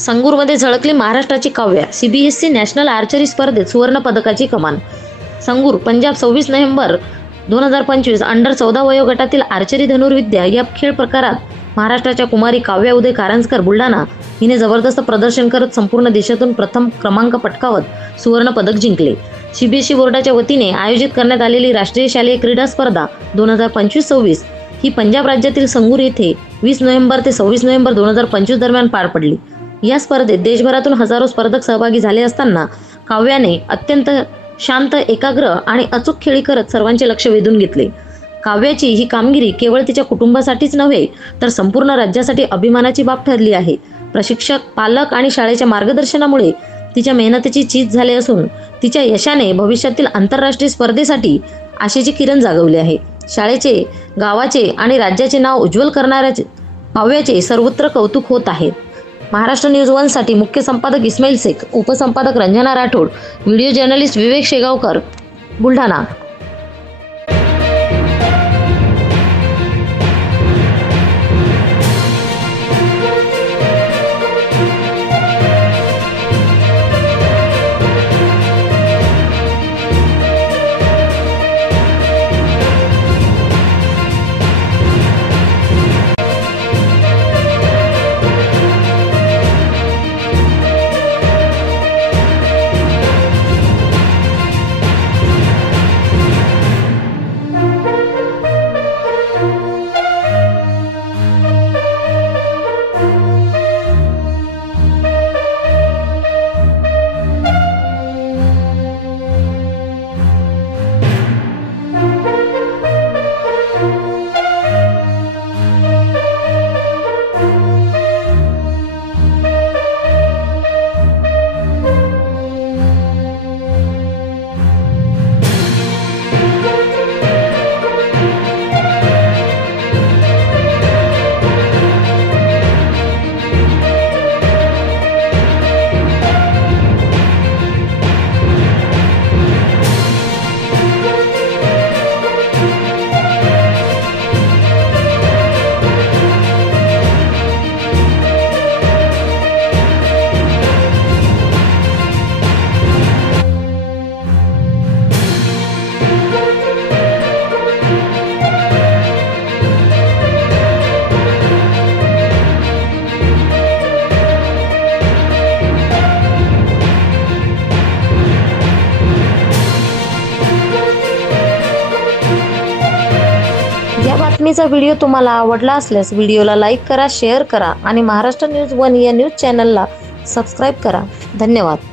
संगूरमध्ये झळकली महाराष्ट्राची Kavya. CBSE national archery स्पर्धेत सुवर्ण पदकाची कमान. संगूर, पंजाब 26 नोव्हेंबर 2025 अंडर 14 वयोगटातील आर्चरी धनुर्विद्या या खेळ प्रकारात महाराष्ट्राच्या कुमारी काव्या उदय कारंजकर बुलढाणा हिने जबरदस्त प्रदर्शन करत संपूर्ण देशातून प्रथम क्रमांक पटकावत सुवर्ण पदक जिंकले. CBSE बोर्डाच्या वतीने आयोजित करण्यात आलेली राष्ट्रीय शालेय क्रीडा स्पर्धा 2025-26 ही पंजाब राज्यातील संगूर येथे 20 नोव्हेंबर ते 26 नोव्हेंबर 2025 दरम्यान पार पडली. या स्पर्धेत देशभरातून हजारो स्पर्धक सहभागी झाले असताना काव्याने अत्यंत शांत, एकाग्र आणि अचूक खेळी करत सर्वांचे लक्ष वेधून घेतले. काव्याची ही कामगिरी केवळ तिच्या कुटुंबासाठीच नव्हे तर संपूर्ण राज्यासाठी अभिमानाची बाब ठरली आहे. प्रशिक्षक, पालक आणि शाळेच्या मार्गदर्शनामुळे तिच्या मेहनतीची चीज झाले असून तिच्या यशाने भविष्यातील आंतरराष्ट्रीय स्पर्धेसाठी आशेचे किरण जागवले आहे. शाळेचे, गावाचे आणि राज्याचे नाव उज्ज्वल करणाऱ्या काव्याचे सर्वत्र कौतुक होत आहे. महाराष्ट्र न्यूज 1 साठी मुख्य संपादक इस्माईल शेख, उपसंपादक रंजना राठोड, व्हिडिओ जर्नलिस्ट विवेक शेगावकर, बुलढाणा. या बातमीचा व्हिडिओ तुम्हाला आवडला असल्यास व्हिडिओला लाईक करा, शेअर करा आणि महाराष्ट्र न्यूज 1 या न्यूज चॅनलला सबस्क्राईब करा. धन्यवाद.